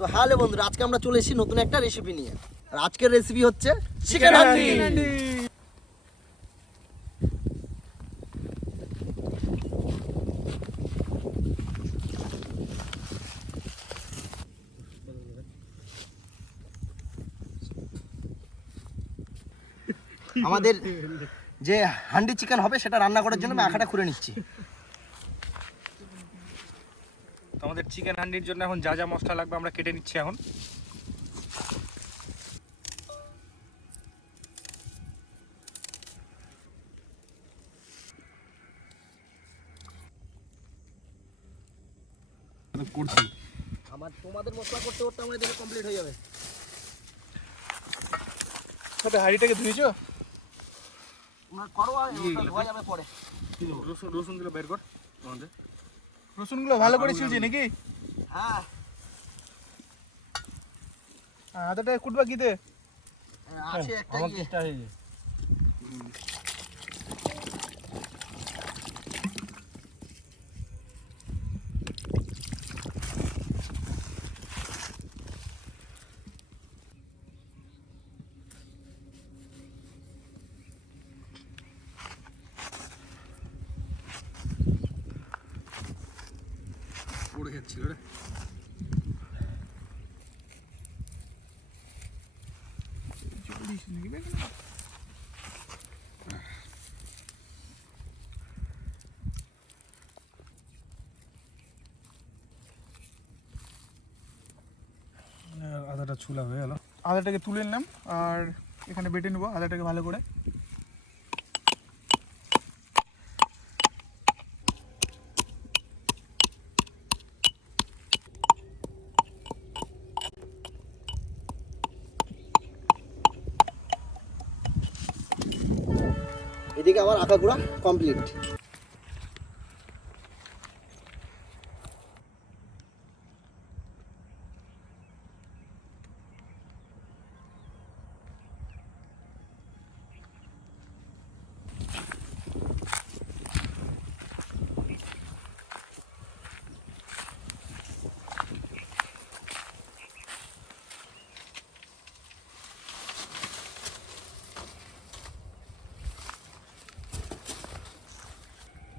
তো হ্যালো বন্ধুরা, আজকে আমরা চলে এসেছি নতুন একটা রেসিপি নিয়ে। আর আজকের রেসিপি হচ্ছে চিকেন হান্ডি। আমাদের যে হান্ডি চিকেন হবে সেটা রান্না করার জন্য আমি আখাটা খুলে নিচ্ছি। তো আমাদের চিকেন হান্ডির জন্য এখন যা যা মশলা লাগবে আমরা কেটে নিচ্ছি এখন। করছি তোমাদের মশলা করতে করতে আমার এদিকে কমপ্লিট হয়ে যাবে। সাথে হাঁড়িটাকে ধুয়েছো? করো, আর ধোয়া যাবে পরে। রসুনগুলো বের কর। আমাদের রসুনগুলো ভালো করে ছিলছি নাকি? হ্যাঁ, আদাটা কুটবা কিতে? আছে একটা ইয়ে। পড়ে যাচ্ছিল রে। আদাটা ছুলা হয়ে গেল। আদাটাকে তুলে নিলাম আর এখানে বেটে নেবো আদাটাকে ভালো করে। এদিকে আমার আঁকা গুঁড়া কমপ্লিট।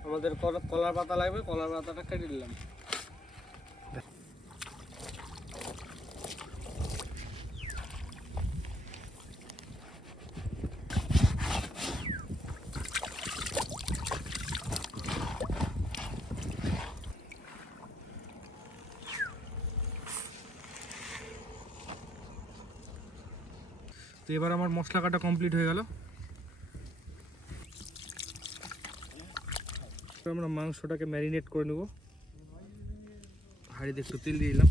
আমাদের কলার পাতা লাগবে, কলার পাতাটা কেটে দিলাম। তো এবার আমার মশলা কাটা কমপ্লিট হয়ে গেল। আমরা মাংসটাকে ম্যারিনেট করে নেব। হাঁড়িতে একটু তেল দিয়ে দিলাম,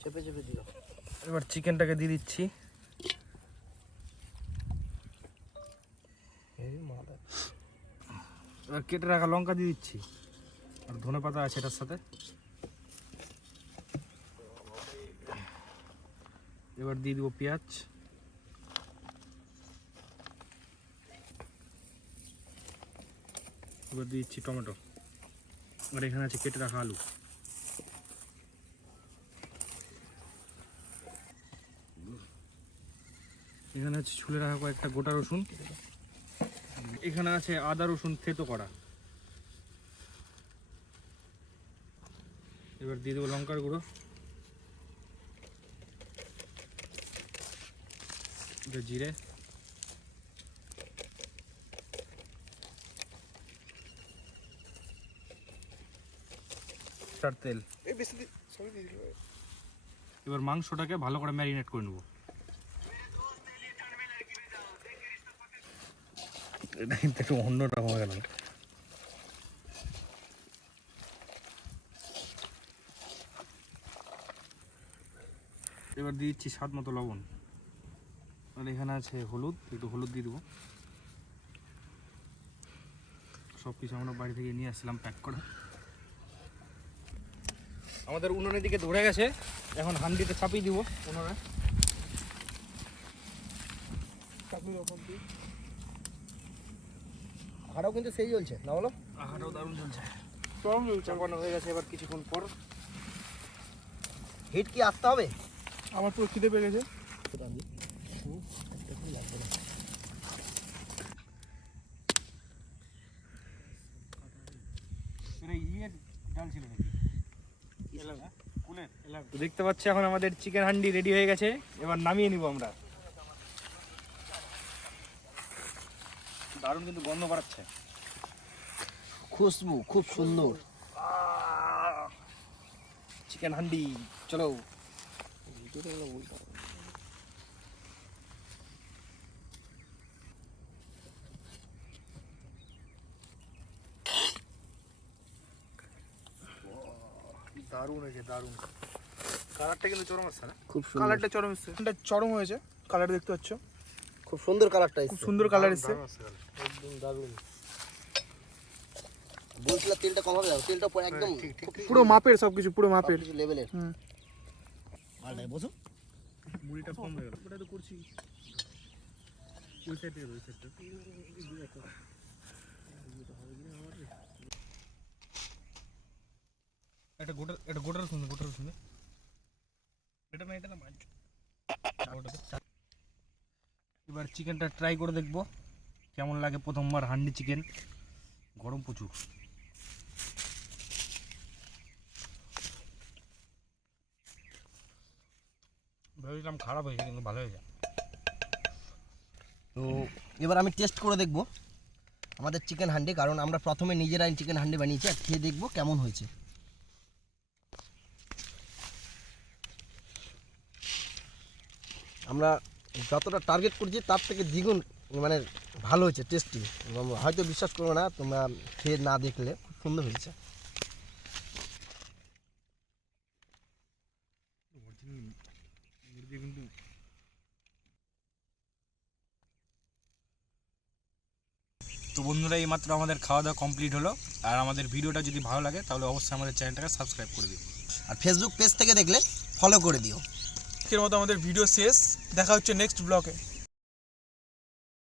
চেপে চেপে দিল। এবার চিকেনটাকে দিয়ে দিচ্ছি। এবার কেটে রাখা লঙ্কা দিয়ে দিচ্ছি, আর ধনেপাতা আছে এটার সাথে। এবার দিয়ে দিব পেঁয়াজ, এবার দিয়ে দিচ্ছি টমেটো, আর এখানে আছে কেটে রাখা আলু। এখানে আছে ছুলে রাখা কয়েকটা গোটা রসুন, এখানে আছে আদা রসুন থেতো করা। এবার দিয়ে দেবো লঙ্কার গুঁড়ো, জিরে, তেল। এবার মাংসটাকে ভালো করে ম্যারিনেট করে নেব। এটা কিন্তু একটু অন্যরকম হয়ে গেল। এবার দিয়ে দিচ্ছি স্বাদ মতো লবণ, আর এখানে আছে হলুদ, একটু হলুদ দিয়ে দেবো। সব কিছু আমরা বাড়ি থেকে নিয়ে আসছিলাম প্যাক করা। আমাদের উনুনের দিকে ধরে গেছে, এখন হান্ডিতে চাপিয়ে দিব উনুনে। আখাটাও কিন্তু সেই চলছে না, বলো? আহারও দারুণ চলছে, চাপানো হয়ে গেছে। এবার কিছুক্ষণ পর হিট কি আসতে হবে? আমার পুরো খিদে পেয়ে গেছে। তো দেখতে পাচ্ছি এখন আমাদের চিকেন হান্ডি রেডি হয়ে গেছে, এবার নামিয়ে নিব আমরা। দারুণ কিন্তু গন্ধ বাড়াচ্ছে, খুশবু খুব সুন্দর। চিকেন হান্ডি চলো। দারুণ হয়েছে, দারুণ। কালারটা কিন্তু চরম আসছে না? খুব সুন্দর, কালারটা চরম এসছে, এটা চরম হয়েছে। কালার দেখতে পাচ্ছ, খুব সুন্দর কালারটা খুব এসছে। সুন্দর কালার এসছে। একদম দারুণ। বলছিলাম তেলটা কম হবে না, তেলটা পুরো একদম পুরো মাপের, সবকিছু পুরো মাপের লেভেলের। হুম। মালটাই বসো। মুড়িটা কম হয়ে গেল। ওটা তো করছি ওই সাইডে, ওই সাইডে। এটা গোটার শুনে, গোটার শুনে। এটা না, এটা না মাছ। এবার চিকেনটা ট্রাই করে দেখবো কেমন লাগে। প্রথমবার হান্ডি চিকেন, গরম প্রচুর। ভেবেছিলাম খারাপ হয়েছে, কিন্তু ভালো হয়েছে। তো এবার আমি টেস্ট করে দেখব আমাদের চিকেন হান্ডি, কারণ আমরা প্রথমে নিজেরাই চিকেন হান্ডি বানিয়েছি, আর খেয়ে দেখবো কেমন হয়েছে। আমরা যতটা টার্গেট করছি তার থেকে দ্বিগুণ মানে ভালো হয়েছে, টেস্টি। হয়তো বিশ্বাস করবে না তোমরা খেয়ে না দেখলে, খুব সুন্দর হয়েছে। তো বন্ধুরা, এই মাত্র আমাদের খাওয়া দাওয়া কমপ্লিট হলো। আর আমাদের ভিডিওটা যদি ভালো লাগে তাহলে অবশ্যই আমাদের চ্যানেলটাকে সাবস্ক্রাইব করে দিও। আর ফেসবুক পেজ থেকে দেখলে ফলো করে দিও। আজকের মতো আমাদের ভিডিও শেষ, দেখা হচ্ছে নেক্সট ব্লগে।